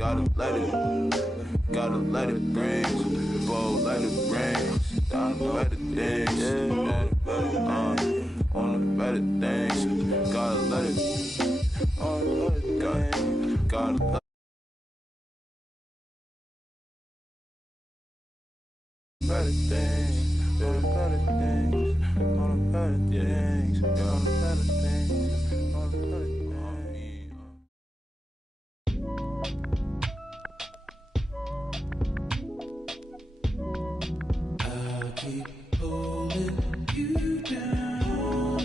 gotta let it ring. Bowl, let it ring. Down the better things, on the better things. Gotta let it, gotta let better things, on the better things, on the better things, on the better things, on the better things. I'll keep holding you down,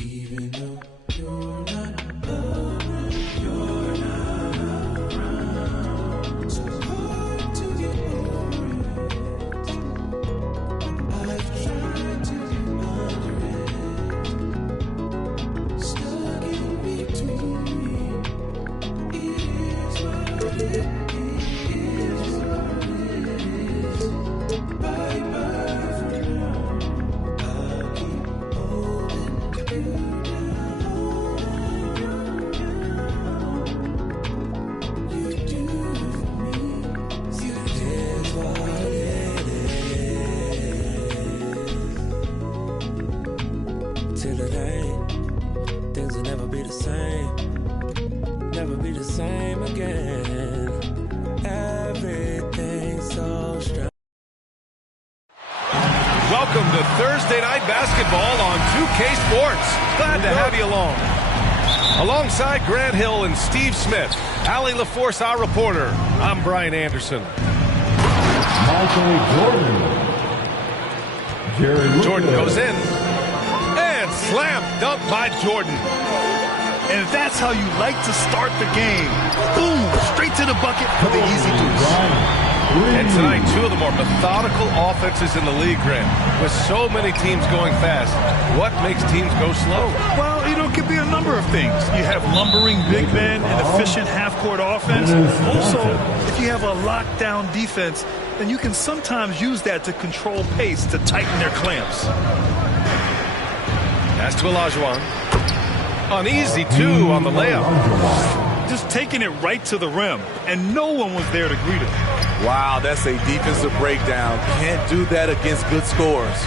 even though you're not around, you're not around. So hard to get over it. I've tried to get under it, stuck in between. It is what it is. Till it ain't, things will never be the same. Never be the same again. Everything's so strange. Welcome to Thursday Night Basketball on 2K Sports. Glad to have you along. Alongside Grant Hill and Steve Smith, Allie LaForce, our reporter, I'm Brian Anderson. Michael Jordan. Jordan goes in. And slam dunk by Jordan. And that's how you like to start the game. Boom, straight to the bucket for the easy deuce. And tonight, two of the more methodical offenses in the league, Grant. With so many teams going fast, what makes teams go slow? Well, it could be a number of things. You have lumbering big men and efficient half-court offense. Also, if you have a lockdown defense, then you can sometimes use that to control pace to tighten their clamps. Pass to Olajuwon. An easy two on the layup. Just taking it right to the rim, and no one was there to greet him. Wow, that's a defensive breakdown. Can't do that against good scores.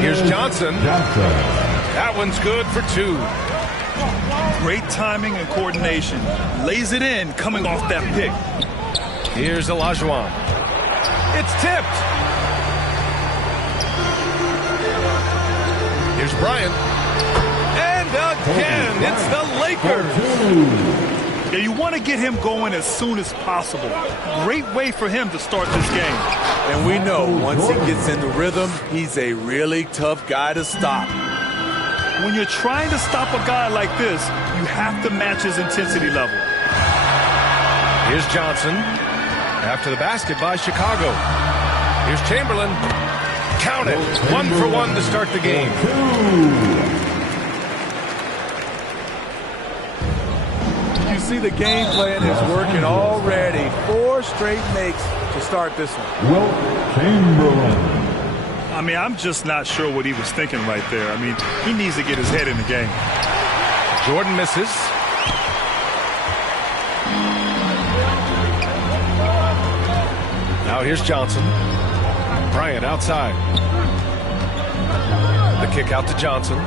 Here's Johnson. That one's good for two. Great timing and coordination. Lays it in coming off that pick. Here's Olajuwon. It's tipped. Here's Bryant. And again, it's the Lakers. Yeah, you want to get him going as soon as possible. Great way for him to start this game. And we know once he gets in the rhythm, he's a really tough guy to stop. When you're trying to stop a guy like this, you have to match his intensity level. Here's Johnson. After the basket by Chicago. Here's Chamberlain. Count it. 1 for 1 to start the game. You see the game plan is working already. 4 straight makes to start this one. Wilt Chamberlain. I mean, I'm just not sure what he was thinking right there. I mean, he needs to get his head in the game. Jordan misses. Now here's Johnson. Bryant outside. The kick out to Johnson.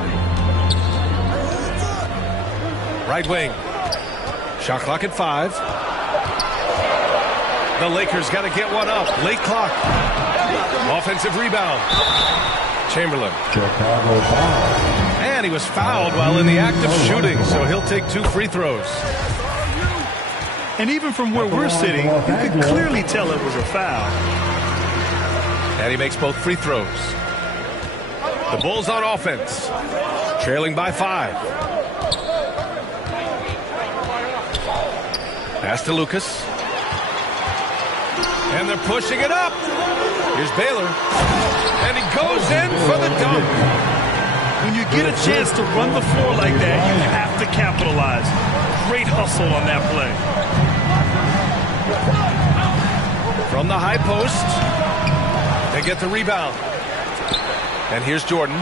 Right wing. Shot clock at 5. The Lakers got to get one up. Late clock. Offensive rebound. Chamberlain. Chicago foul. And he was fouled while in the act of shooting, so he'll take 2 free throws. And even from where we're sitting, you could clearly tell it was a foul. And he makes both free throws. The Bulls on offense. Trailing by 5. Pass to Lucas. And they're pushing it up. Here's Baylor. And he goes in for the dunk. When you get a chance to run the floor like that, you have to capitalize. Great hustle on that play. From the high post, they get the rebound. And here's Jordan.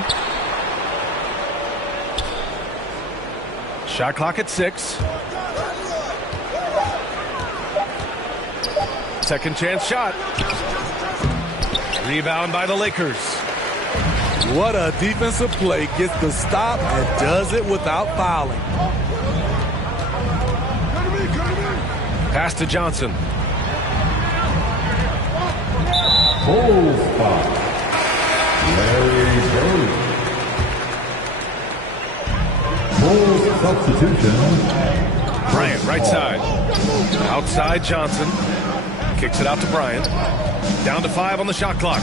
Shot clock at 6. Second chance shot. Rebound by the Lakers. What a defensive play. Gets the stop and does it without fouling. Pass to Johnson. Full spot. Larry Bird. Full substitution. Bryant, right side. Outside Johnson. Kicks it out to Bryant. Down to 5 on the shot clock.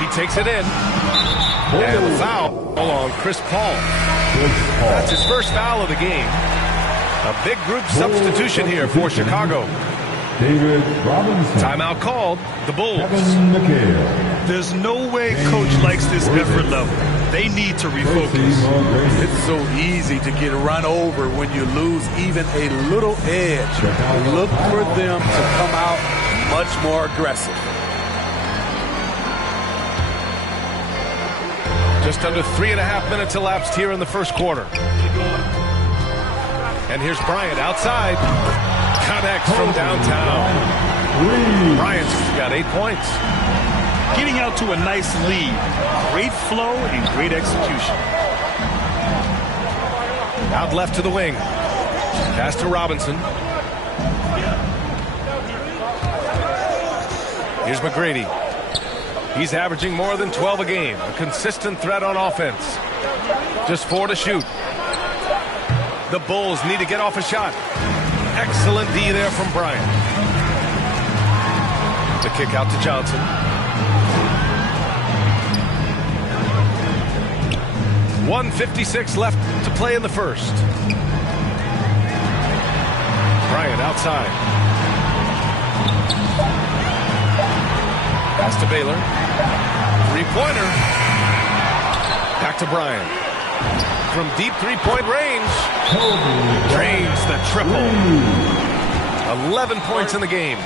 He takes it in. And the foul on Chris Paul. That's his first foul of the game. A big group substitution here for Chicago. David Robinson. Timeout called. The Bulls. There's no way coach likes this effort level. They need to refocus. It's so easy to get run over when you lose even a little edge. Look for them to come out much more aggressive. Just under 3.5 minutes elapsed here in the first quarter. And here's Bryant outside. Connects from downtown. Bryant's got 8 points. Getting out to a nice lead. Great flow and great execution. Out left to the wing. Pass to Robinson. Here's McGrady. He's averaging more than 12 a game. A consistent threat on offense. Just 4 to shoot. The Bulls need to get off a shot. Excellent D there from Bryant. The kick out to Johnson. .156 left to play in the first. Bryant outside. Pass to Baylor. Three-pointer. Back to Bryant. From deep three-point range. Drains the triple. 11 points in the game.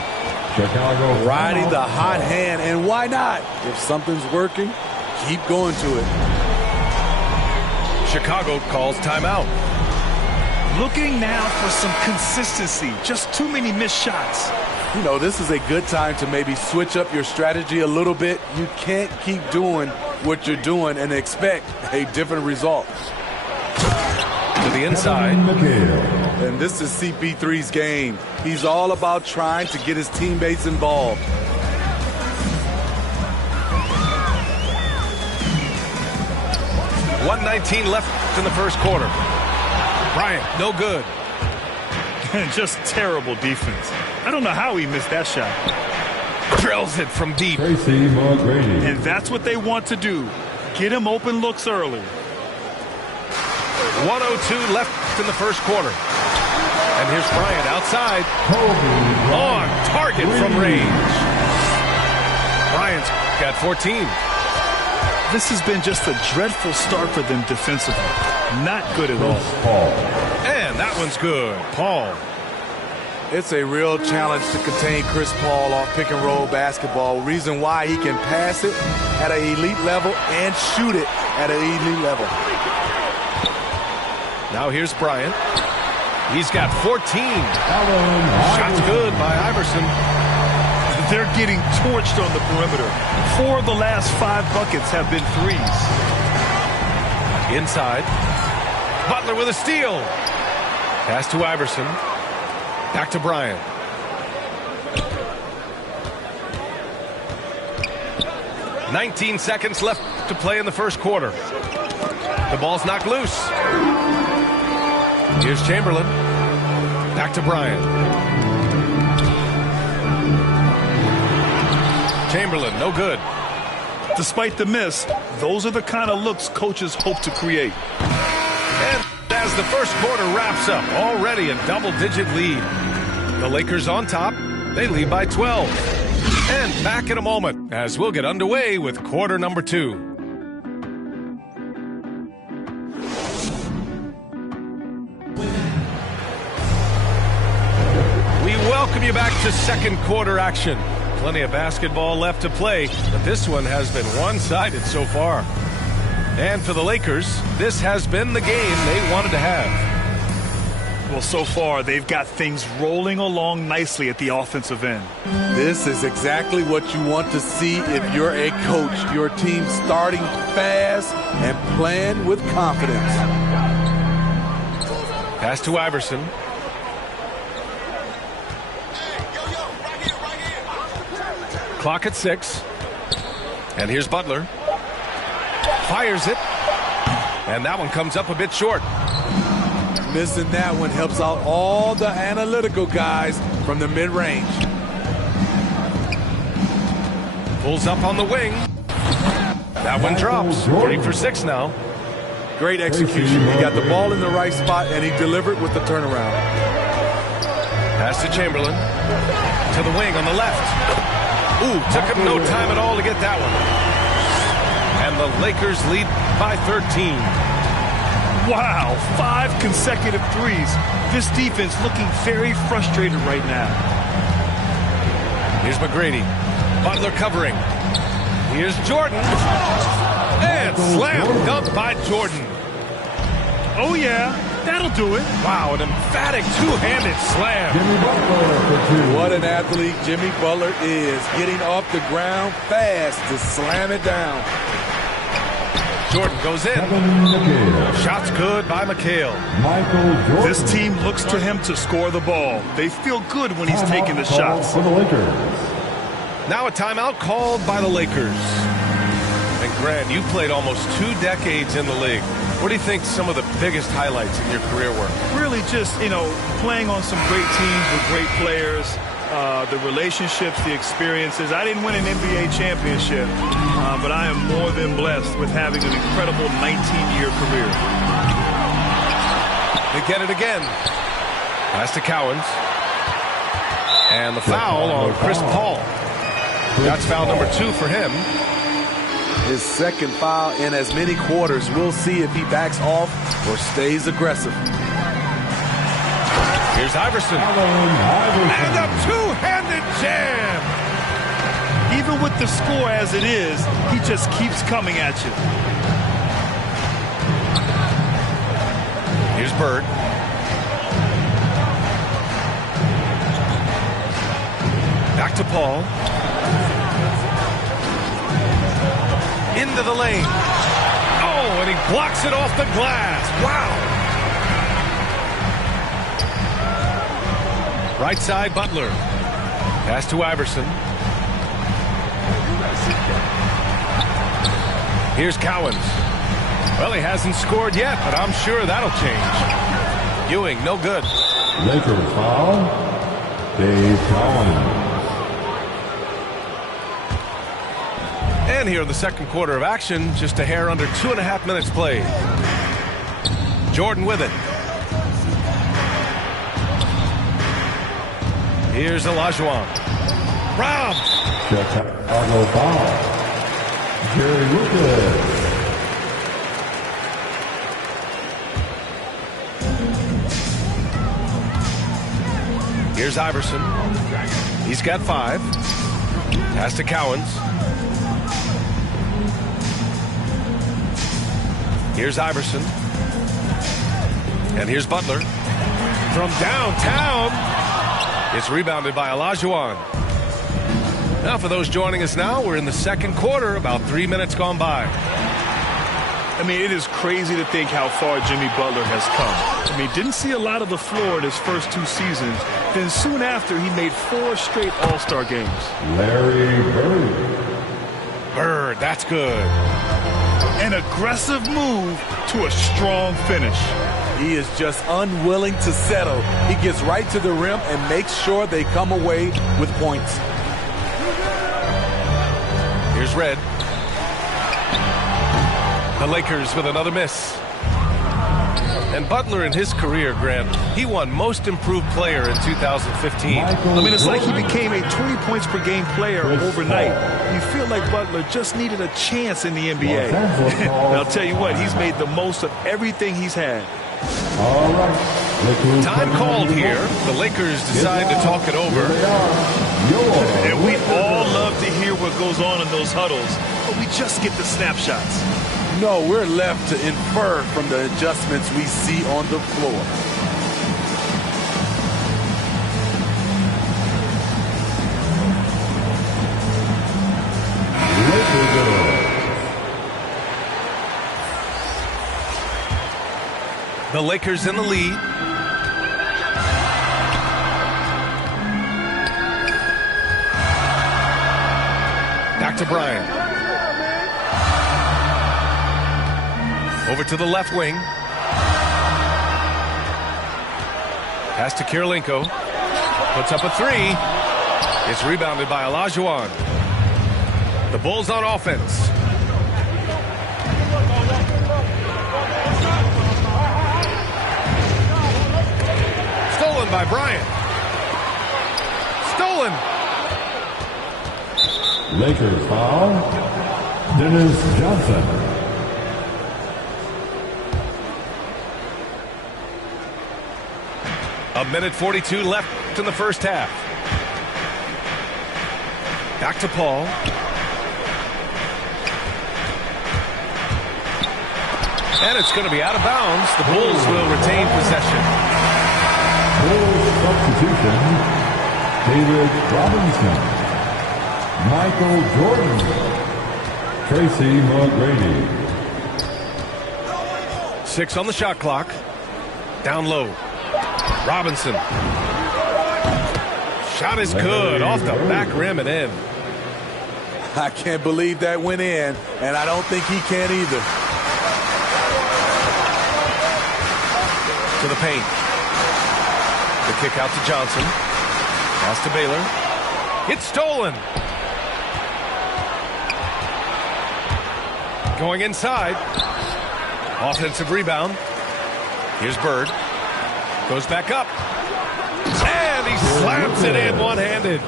Chicago Riding the hot hand, and why not? If something's working, keep going to it. Chicago calls timeout. Looking now for some consistency. Just too many missed shots. You know, this is a good time to maybe switch up your strategy a little bit. You can't keep doing what you're doing and expect a different result. To the inside. And this is CP3's game. He's all about trying to get his teammates involved. .119 left in the first quarter. Bryant, no good. Just terrible defense. I don't know how he missed that shot. Drills it from deep. Tracy McGrady. And that's what they want to do. Get him open looks early. 1:02 left in the first quarter. And here's Bryant outside. On target from range. Bryant's got 14. This has been just a dreadful start for them defensively. Not good at all. And that one's good. Paul. It's a real challenge to contain Chris Paul off pick and roll basketball. Reason why he can pass it at an elite level and shoot it at an elite level. Now here's Bryant. He's got 14. Shots good by Iverson. They're getting torched on the perimeter. 4 of the last 5 buckets have been threes. Inside. Butler with a steal. Pass to Iverson. Back to Bryant. .19 seconds left to play in the first quarter. The ball's knocked loose. Here's Chamberlain. Back to Bryant. Chamberlain, no good. Despite the miss, those are the kind of looks coaches hope to create. And as the first quarter wraps up, already a double-digit lead. The Lakers on top. They lead by 12. And back in a moment as we'll get underway with quarter number 2. We welcome you back to second quarter action. Plenty of basketball left to play, but this one has been one-sided so far. And for the Lakers, this has been the game they wanted to have. Well, so far, they've got things rolling along nicely at the offensive end. This is exactly what you want to see if you're a coach. Your team starting fast and playing with confidence. Pass to Iverson. Clock at 6. And here's Butler. Fires it. And that one comes up a bit short. Missing that one helps out all the analytical guys from the mid-range. Pulls up on the wing. That one drops. 3 for 6 now. Great execution. He got the ball in the right spot, and he delivered with the turnaround. Pass to Chamberlain. To the wing on the left. Ooh, took him no time at all to get that one. And the Lakers lead by 13. Wow, 5 consecutive threes. This defense looking very frustrated right now. Here's McGrady. Butler covering. Here's Jordan. And slam dunk by Jordan. Oh, yeah, that'll do it. Wow, an emphatic two-handed slam. What an athlete Jimmy Butler is. Getting off the ground fast to slam it down. Jordan goes in. Shots good by McHale. This team looks to him to score the ball. They feel good when he's taking the shots. Now a timeout called by the Lakers. And Grant, you played almost 2 decades in the league. What do you think some of the biggest highlights in your career were? Really just, playing on some great teams with great players, the relationships, the experiences. I didn't win an NBA championship, but I am more than blessed with having an incredible 19-year career. They get it again. Pass to Cowens. And the foul on Chris Paul. That's foul number 2 for him. His second foul in as many quarters. We'll see if he backs off or stays aggressive. Here's Iverson. And a two-handed jam. Even with the score as it is, he just keeps coming at you. Here's Bird. Back to Paul. Into the lane. Oh, and he blocks it off the glass. Wow. Right side, Butler. Pass to Iverson. Here's Cowens. Well, he hasn't scored yet, but I'm sure that'll change. Ewing, no good. Lakers foul. Dave Cowens. And here in the second quarter of action, just a hair under 2.5 minutes played. Jordan with it. Here's Olajuwon. Rob. Chicago foul. Jerry Lucas. Here's Iverson. He's got 5. Pass to Cowens. Here's Iverson. And here's Butler. From downtown. It's rebounded by Olajuwon. Now for those joining us now, we're in the second quarter, about 3 minutes gone by. I mean, it is crazy to think how far Jimmy Butler has come. I mean, didn't see a lot of the floor in his first 2 seasons. Then soon after, he made 4 straight All-Star games. Larry Bird. Bird, that's good. An aggressive move to a strong finish. He is just unwilling to settle. He gets right to the rim and makes sure they come away with points. Here's Red. The Lakers with another miss. And Butler in his career, Grant, he won Most Improved Player in 2015. I mean, it's like he became a 20 points per game player overnight. You feel like Butler just needed a chance in the NBA. And I'll tell you what, he's made the most of everything he's had. All right. Time called here. The Lakers decide to talk it over. And we all love to hear what goes on in those huddles, but we just get the snapshots. No, we're left to infer from the adjustments we see on the floor. The Lakers in the lead. Back to Bryant. Over to the left wing. Pass to Kirilenko. Puts up a three. It's rebounded by Olajuwon. The Bulls on offense. Stolen by Bryant. Stolen. Lakers foul. Dennis Johnson. A minute 42 left in the first half. Back to Paul. And it's going to be out of bounds. The Bulls will retain possession. Bulls substitution. David Robinson. Michael Jordan. Tracy McGrady. 6 on the shot clock. Down low. Robinson. Shot is good. Off the back rim and in. I can't believe that went in, and I don't think he can either. To the paint. The kick out to Johnson. Pass to Baylor. It's stolen. Going inside. Offensive rebound. Here's Bird. Goes back up. And he slams it in one-handed.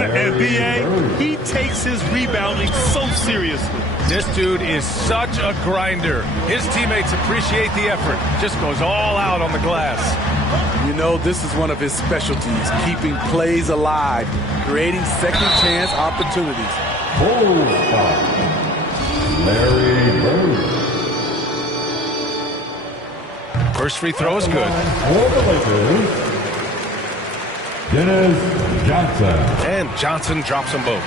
And B.A., he takes his rebounding so seriously. This dude is such a grinder. His teammates appreciate the effort. Just goes all out on the glass. You know, this is one of his specialties, keeping plays alive, creating second chance opportunities. Bulls foul. Larry Bird. First free throw is good. For the Lakers, Dennis Johnson. And Johnson drops them both.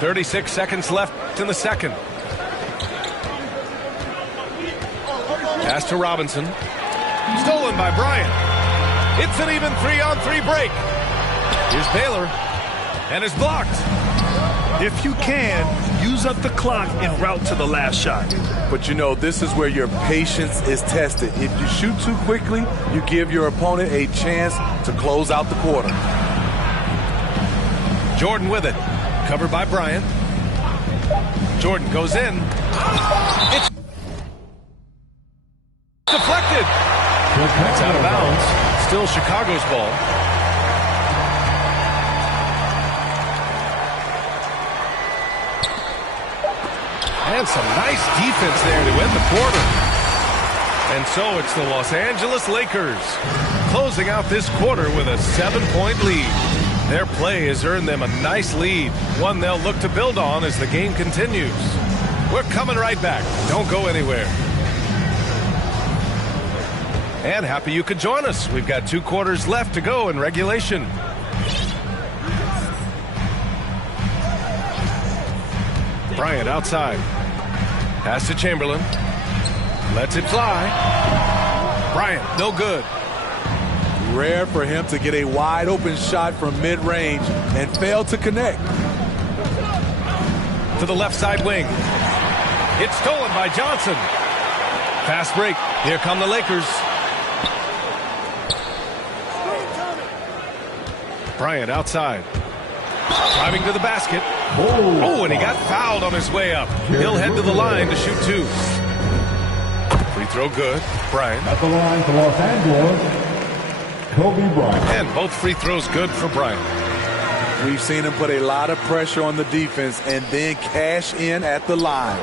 36 seconds left in the second. Pass to Robinson. Stolen by Bryant. It's an even 3-on-3 break. Here's Baylor. And is blocked. If you can, use up the clock en route to the last shot. But you know, this is where your patience is tested. If you shoot too quickly, you give your opponent a chance to close out the quarter. Jordan with it. Covered by Bryant. Jordan goes in. It's deflected. It's out of bounds. Still Chicago's ball. And some nice defense there to end the quarter. And so it's the Los Angeles Lakers closing out this quarter with a 7-point lead. Their play has earned them a nice lead, one they'll look to build on as the game continues. We're coming right back. Don't go anywhere. And happy you could join us. We've got 2 quarters left to go in regulation. Bryant outside. Pass to Chamberlain. Lets it fly. Bryant, no good. Rare for him to get a wide open shot from mid-range and fail to connect. To the left side wing. It's stolen by Johnson. Fast break. Here come the Lakers. Bryant outside. Driving to the basket. Oh, and he got fouled on his way up. He'll head to the line to shoot 2. Free throw good. Bryant. At the line for Los Angeles, Kobe Bryant. And both free throws good for Bryant. We've seen him put a lot of pressure on the defense and then cash in at the line.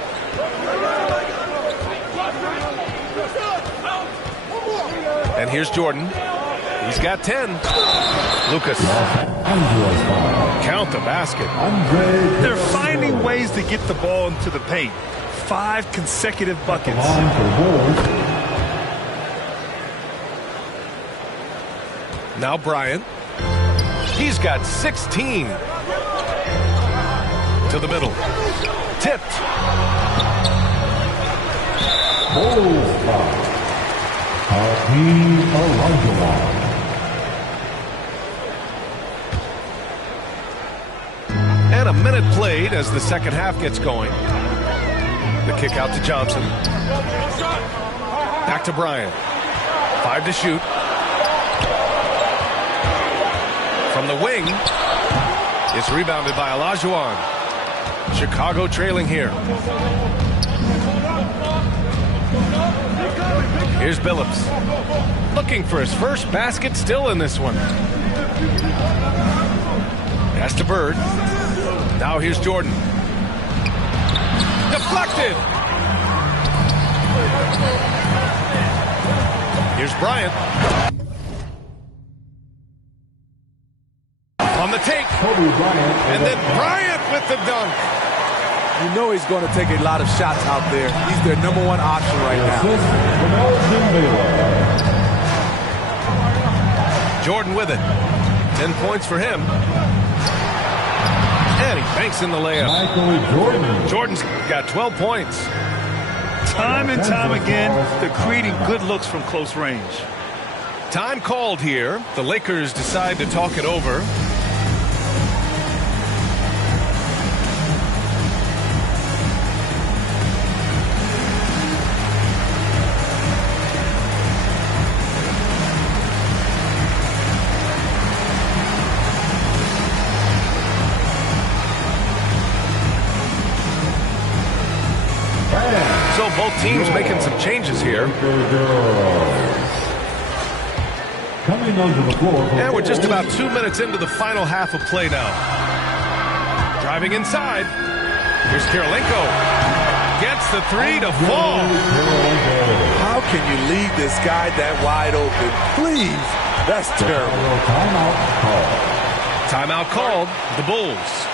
And here's Jordan. He's got 10. Lucas. Count the basket. They're finding ways to get the ball into the paint. 5 consecutive buckets. Now Bryant. He's got 16. To the middle. Tipped. And a minute played as the second half gets going. The kick out to Johnson. Back to Bryant. 5 to shoot. From the wing. It's rebounded by Olajuwon. Chicago trailing here. Here's Billups. Looking for his first basket still in this one. Pass to Bird. Now here's Jordan. Deflected. Here's Bryant. On the take. And then Bryant with the dunk. You know he's going to take a lot of shots out there. He's their #1 option right now. Jordan with it. 10 points for him. And he banks in the layup. Jordan's got 12 points. Time and time again, they're creating good looks from close range. Time called here. The Lakers decide to talk it over. So both teams making some changes here. And we're just about 2 minutes into the final half of play now. Driving inside. Here's Kirilenko. Gets the 3 to fall. How can you leave this guy that wide open? Please. That's terrible. Timeout called. The Bulls.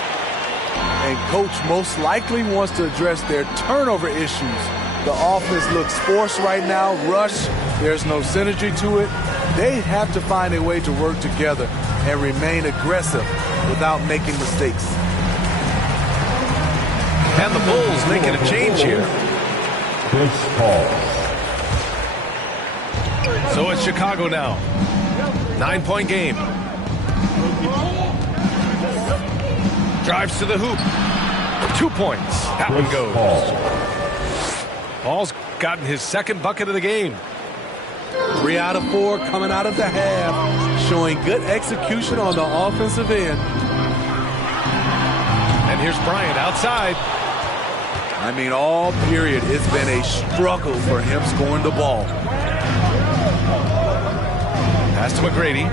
And coach most likely wants to address their turnover issues. The offense looks forced right now, rush. There's no synergy to it. They have to find a way to work together and remain aggressive without making mistakes. And the Bulls making a change here. So it's Chicago now. 9-point game. Drives to the hoop. 2 points. That one goes. Paul's gotten his second bucket of the game. 3 out of 4 coming out of the half, showing good execution on the offensive end. And here's Bryant outside. I mean, all period, it's been a struggle for him scoring the ball. Pass to McGrady.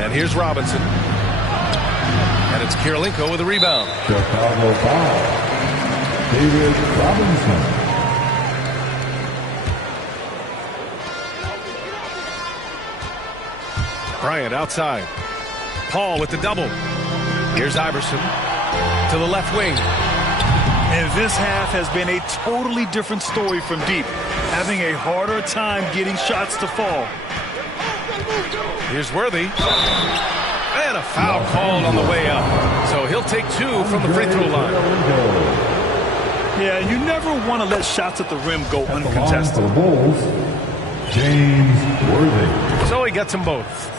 And here's Robinson. And it's Kirilenko with a rebound. Chicago foul. David Robinson. Bryant outside. Paul with the double. Here's Iverson to the left wing. And this half has been a totally different story from deep, having a harder time getting shots to fall. Here's Worthy. And a foul called on the way up. So he'll take 2 from the free throw line. Yeah, you never want to let shots at the rim go uncontested. For the Bulls, James Worthy. So he gets them both.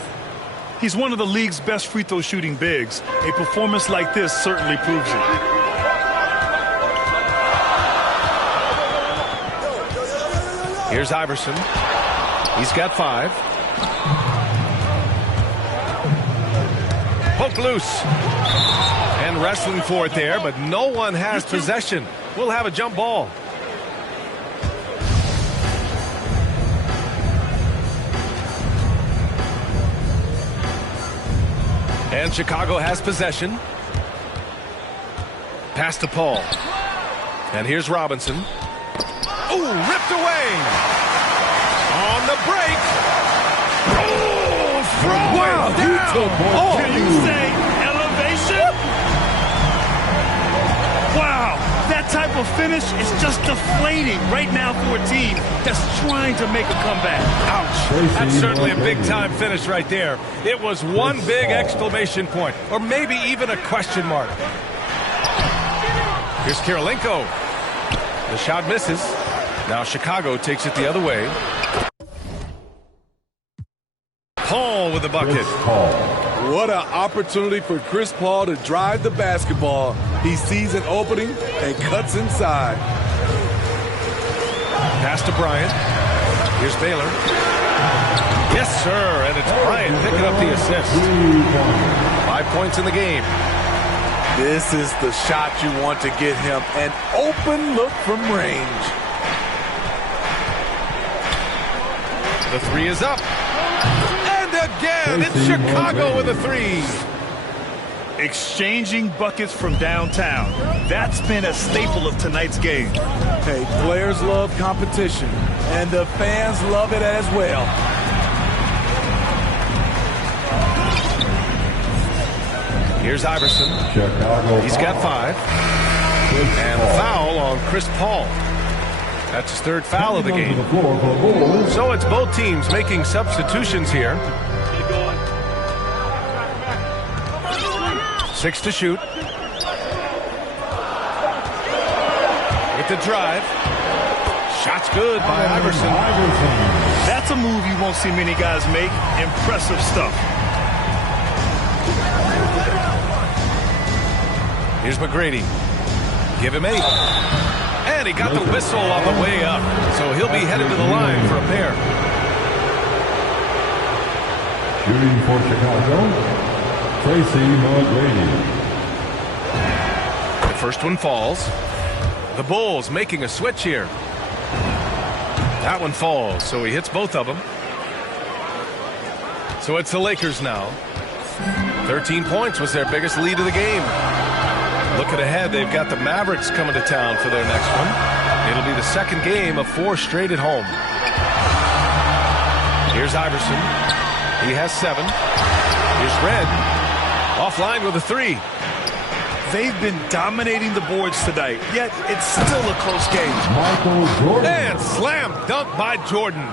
He's one of the league's best free throw shooting bigs. A performance like this certainly proves it. Here's Iverson. He's got 5. Poke loose. And wrestling for it there, but no one has possession. We'll have a jump ball. And Chicago has possession. Pass to Paul. And here's Robinson. Oh, ripped away. the break. Oh, throw Wow, it down. Can you say elevation? Wow, that type of finish is just deflating right now for a team that's trying to make a comeback. Ouch. That's certainly a big-time finish right there. It was one big exclamation point, or maybe even a question mark. Here's Karolinko. The shot misses. Now Chicago takes it the other way. Paul with the bucket. What an opportunity for Chris Paul to drive the basketball. He sees an opening and cuts inside. Pass to Bryant. Here's Baylor. Yes, sir. And it's Bryant picking up the assist. 5 points in the game. This is the shot you want to get him. An open look from range. The three is up. And again, it's Chicago with a three. Exchanging buckets from downtown. That's been a staple of tonight's game. Hey, players love competition, and the fans love it as well. Here's Iverson. He's got 5. And a foul on Chris Paul. That's his 3rd foul of the game. So it's both teams making substitutions here. 6 to shoot. With the drive. Shot's good by Iverson. That's a move you won't see many guys make. Impressive stuff. Here's McGrady. Give him 8. And he got the whistle on the way up. So he'll be headed to the line for a pair. Shooting for Chicago, Tracy McGrady. The first one falls. The Bulls making a switch here. That one falls, so he hits both of them. So it's the Lakers now. 13 points was their biggest lead of the game. Looking ahead, they've got the Mavericks coming to town for their next one. It'll be the second game of 4 straight at home. Here's Iverson. He has 7. Here's Red. Offline with a 3. They've been dominating the boards tonight, yet it's still a close game. Michael Jordan. And slam dunk by Jordan.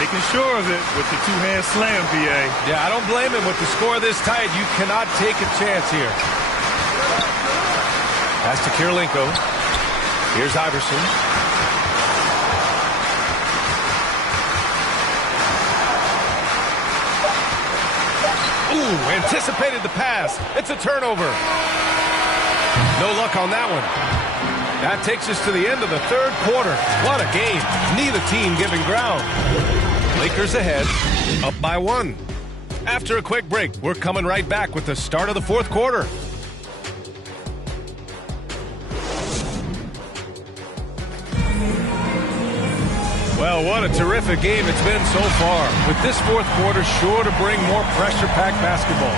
Making sure of it with the two-hand slam, BA. Yeah, I don't blame him. With the score this tight, you cannot take a chance here. Pass to Karolinko. Here's Iverson. Ooh, anticipated the pass. It's a turnover. No luck on that one. That takes us to the end of the 3rd quarter. What a game. Neither team giving ground. Lakers ahead, up by 1. After a quick break, we're coming right back with the start of the 4th quarter. Well, what a terrific game it's been so far. With this 4th quarter sure to bring more pressure-packed basketball.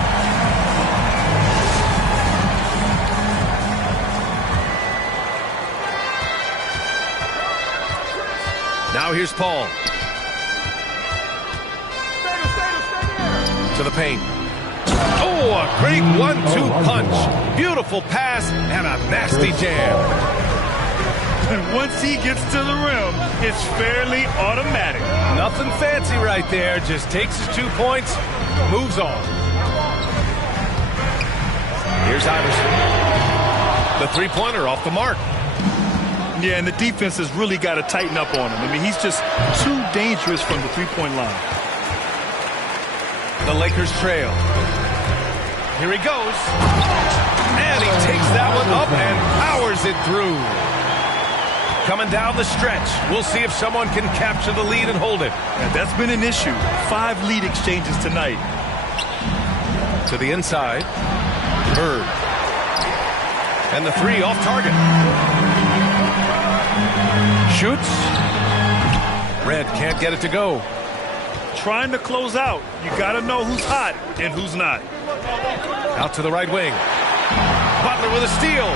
Now here's Paul. To the paint. Oh, a great 1-2 punch. Beautiful pass and a nasty jam. And once he gets to the rim, it's fairly automatic. Nothing fancy right there. Just takes his 2 points, moves on. Here's Iverson. The three-pointer off the mark. Yeah, and the defense has really got to tighten up on him. I mean, he's just too dangerous from the three-point line. The Lakers trail. Here he goes. And he takes that one up and powers it through. Coming down the stretch. We'll see if someone can capture the lead and hold it. And that's been an issue. 5 lead exchanges tonight. To the inside. Bird. And the 3 off target. Shoots. Red can't get it to go. Trying to close out. You got to know who's hot and who's not. Out to the right wing. Butler with a steal.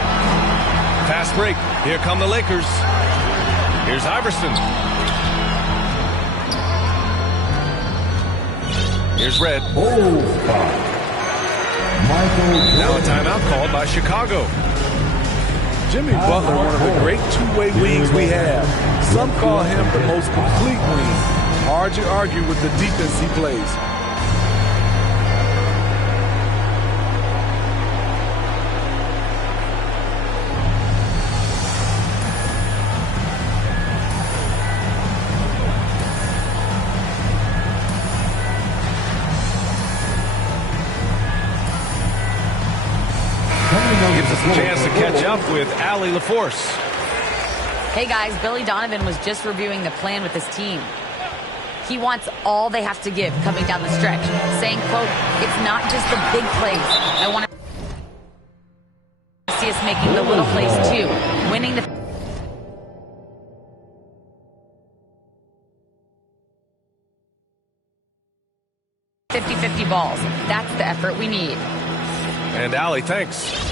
Fast break. Here come the Lakers. Here's Iverson. Here's Red. Now a timeout called by Chicago. Jimmy Butler, one of the great two-way wings we have. Some call him the most complete wing. Hard to argue with the defense he plays. Gives us a chance to catch up with Allie LaForce. Hey guys, Billy Donovan was just reviewing the plan with his team. He wants all they have to give coming down the stretch, saying, quote, "It's not just the big plays. I want to see us making the little plays too, winning the 50-50 balls. That's the effort we need." And Allie, thanks.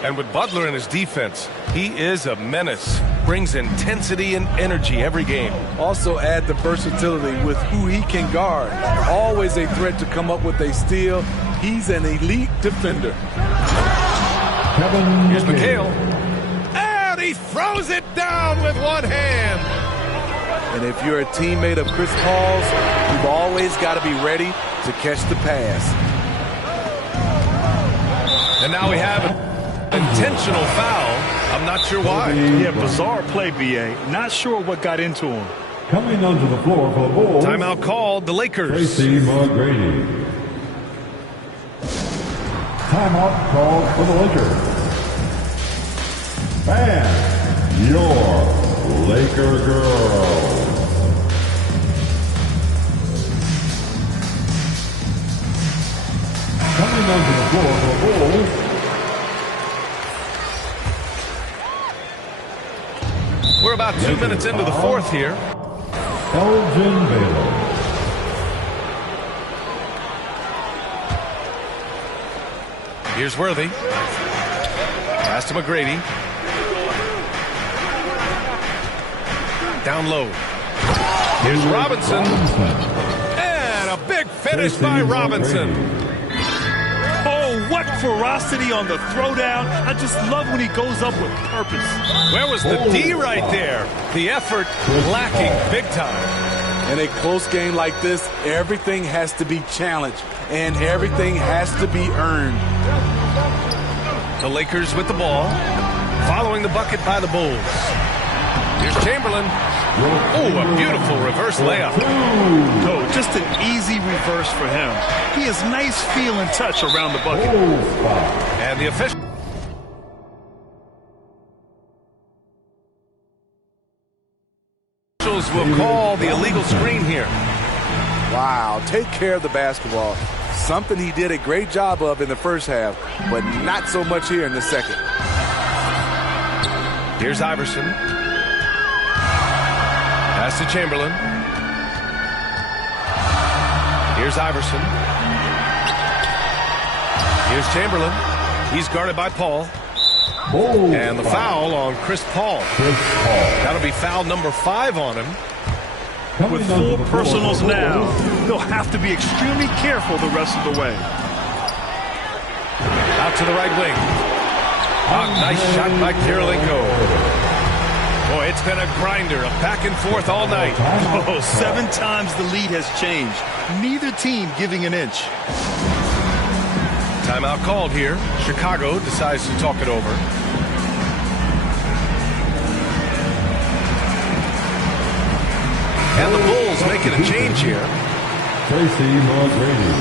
And with Butler in his defense, he is a menace. Brings intensity and energy every game. Also add the versatility with who he can guard. Always a threat to come up with a steal. He's an elite defender. Here's McHale. And he throws it down with one hand. And if you're a teammate of Chris Paul's, you've always got to be ready to catch the pass. And now we have an intentional foul. I'm not sure why. Yeah, bizarre play, B.A. Not sure what got into him. Coming onto the floor for the Bulls. Timeout called the Lakers. Tracy McGrady. Timeout called for the Lakers. And your Laker girls. Coming onto the floor for the Bulls. We're about 2 minutes into the fourth here. Elgin Baylor. Here's Worthy. Pass to McGrady. Down low. Here's Robinson. And a big finish by Robinson. Oh, what ferocity on the throwdown. I just love when he goes up with purpose. Where was the D right there? The effort lacking big time. In a close game like this, everything has to be challenged and everything has to be earned. The Lakers with the ball, following the bucket by the Bulls. Here's Chamberlain. Oh, a beautiful reverse layup. No, just an easy reverse for him. He has nice feel and touch around the bucket. And the officials will call the illegal screen here. Wow, take care of the basketball. Something he did a great job of in the first half, but not so much here in the second. Here's Iverson. Pass to Chamberlain. Here's Iverson. Here's Chamberlain. He's guarded by Paul. And the foul on Chris Paul. That'll be foul number 5 on him. With 4 personals now, he'll have to be extremely careful the rest of the way. Out to the right wing. Nice shot by Kirilenko. Boy, it's been a grinder, a back and forth all night. Oh, 7 times the lead has changed. Neither team giving an inch. Timeout called here. Chicago decides to talk it over. And the Bulls making a change here. Tracy McGrady.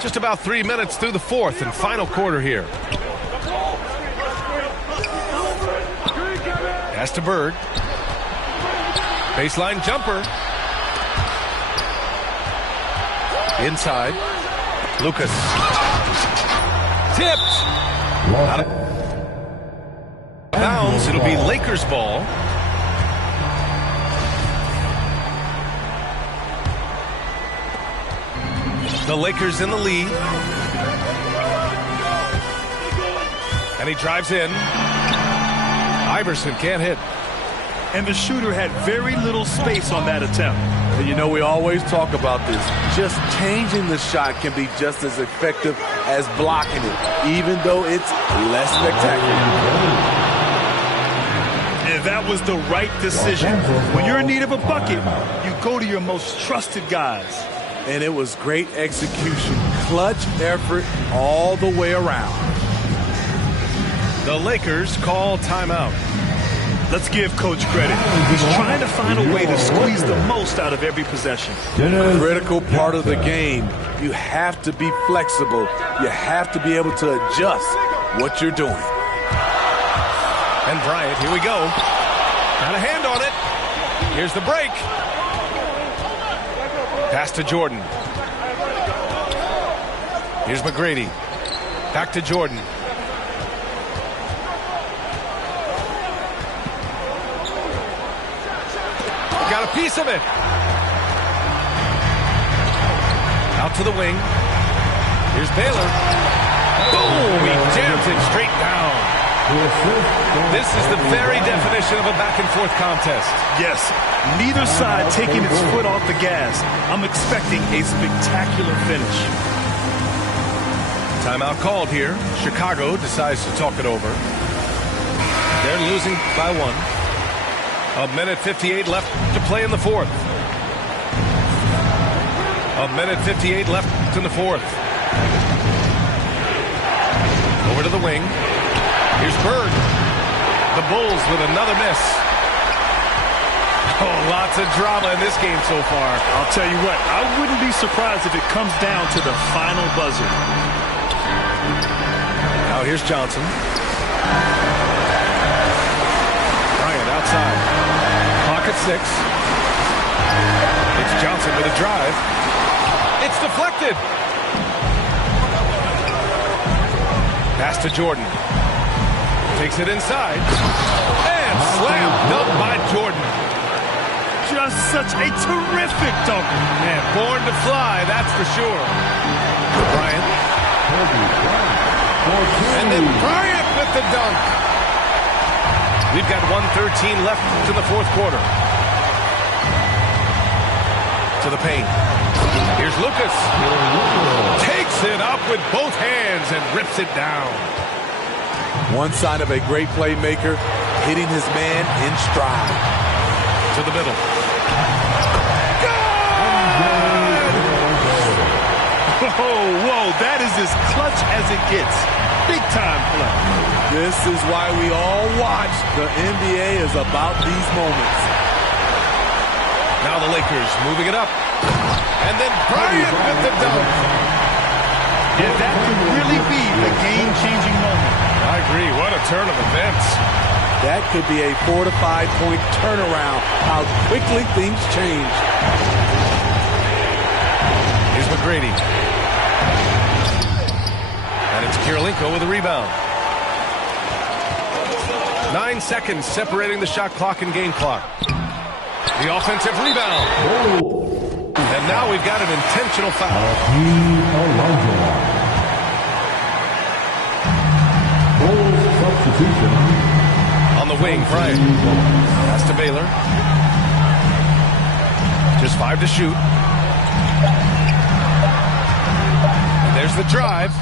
Just about 3 minutes through the fourth and final quarter here. Pass to Bird. Baseline jumper. Inside. Lucas. Tipped. Out of bounds. It'll be Lakers ball. The Lakers in the lead. And he drives in. Iverson can't hit. And the shooter had very little space on that attempt. And you know, we always talk about this. Just changing the shot can be just as effective as blocking it, even though it's less spectacular. And that was the right decision. When you're in need of a bucket, you go to your most trusted guys. And it was great execution, clutch effort all the way around. The Lakers call timeout. Let's give Coach credit. He's trying to find a way to squeeze the most out of every possession. A critical part of the game. You have to be flexible. You have to be able to adjust what you're doing. And Bryant, here we go. Got a hand on it. Here's the break. Pass to Jordan. Here's McGrady. Back to Jordan. Got a piece of it. Out to the wing. Here's Baylor. Boom! He jams it straight down. This is the very definition of a back-and-forth contest. Yes, neither side taking its foot off the gas. I'm expecting a spectacular finish. Timeout called here. Chicago decides to talk it over. They're losing by 1. 1:58 left to play in the fourth. 1:58 left in the fourth. Over to the wing. Here's Bird. The Bulls with another miss. Oh, lots of drama in this game so far. I'll tell you what, I wouldn't be surprised if it comes down to the final buzzer. Now here's Johnson. Bryant outside. Clock at 6. It's Johnson with a drive. It's deflected. Pass to Jordan. Takes it inside. And slam dunk by Jordan. Just such a terrific dunk. Man, born to fly, that's for sure. Bryant. And then Bryant with the dunk. We've got 1:13 left in the fourth quarter. To the paint. Here's Lucas. Takes it up with both hands and rips it down. One sign of a great playmaker, hitting his man in stride. To the middle. Whoa, that is as clutch as it gets. Big time play. This is why we all watch. The NBA is about these moments. Now the Lakers moving it up. And then Bryant with the dunk. And that could really be the game-changing moment. I agree. What a turn of events. That could be a 4 to 5 point turnaround. How quickly things change. Here's McGrady. And it's Kirilenko with a rebound. 9 seconds separating the shot clock and game clock. The offensive rebound. And now we've got an intentional foul. On the wing, Bryant. Pass to Baylor. Just 5 to shoot. And there's the drive.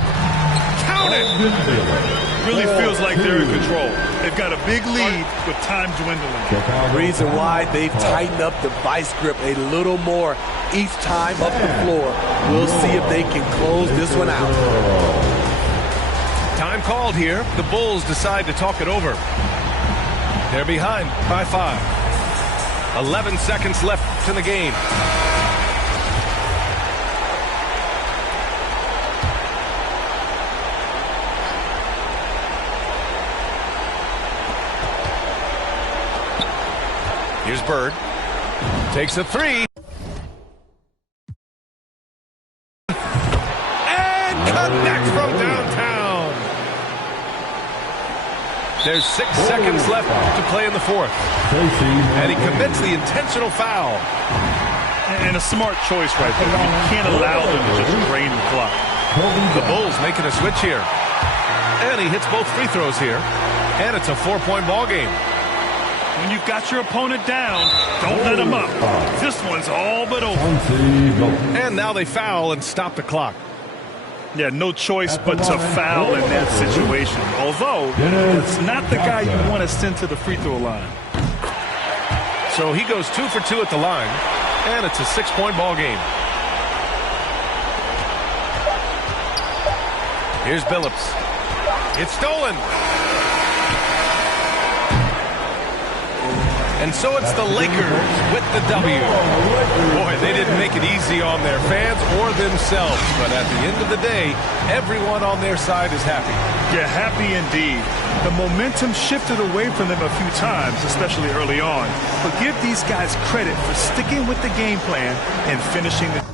Count it! Really feels like they're in control. They've got a big lead with time dwindling. The reason why they've tightened up the vice grip a little more each time up the floor. We'll see if they can close this one out. Time called here. The Bulls decide to talk it over. They're behind by 5. 11 seconds left in the game. Here's Bird. Takes a 3. And connects from downtown. There's 6 seconds left to play in the fourth. And he commits the intentional foul. And a smart choice right there. You can't allow them to just drain the clock. The Bulls making a switch here. And he hits both free throws here. And it's a 4-point ball game. When you've got your opponent down, don't let him up. This one's all but over. And now they foul and stop the clock. Yeah, no choice but to foul in that situation. Although, it's not the guy you want to send to the free throw line. So he goes 2 for 2 at the line, and it's a 6-point ball game. Here's Billups. It's stolen. And so it's the Lakers with the W. Boy, they didn't make it easy on their fans or themselves. But at the end of the day, everyone on their side is happy. Yeah, happy indeed. The momentum shifted away from them a few times, especially early on. But give these guys credit for sticking with the game plan and finishing the...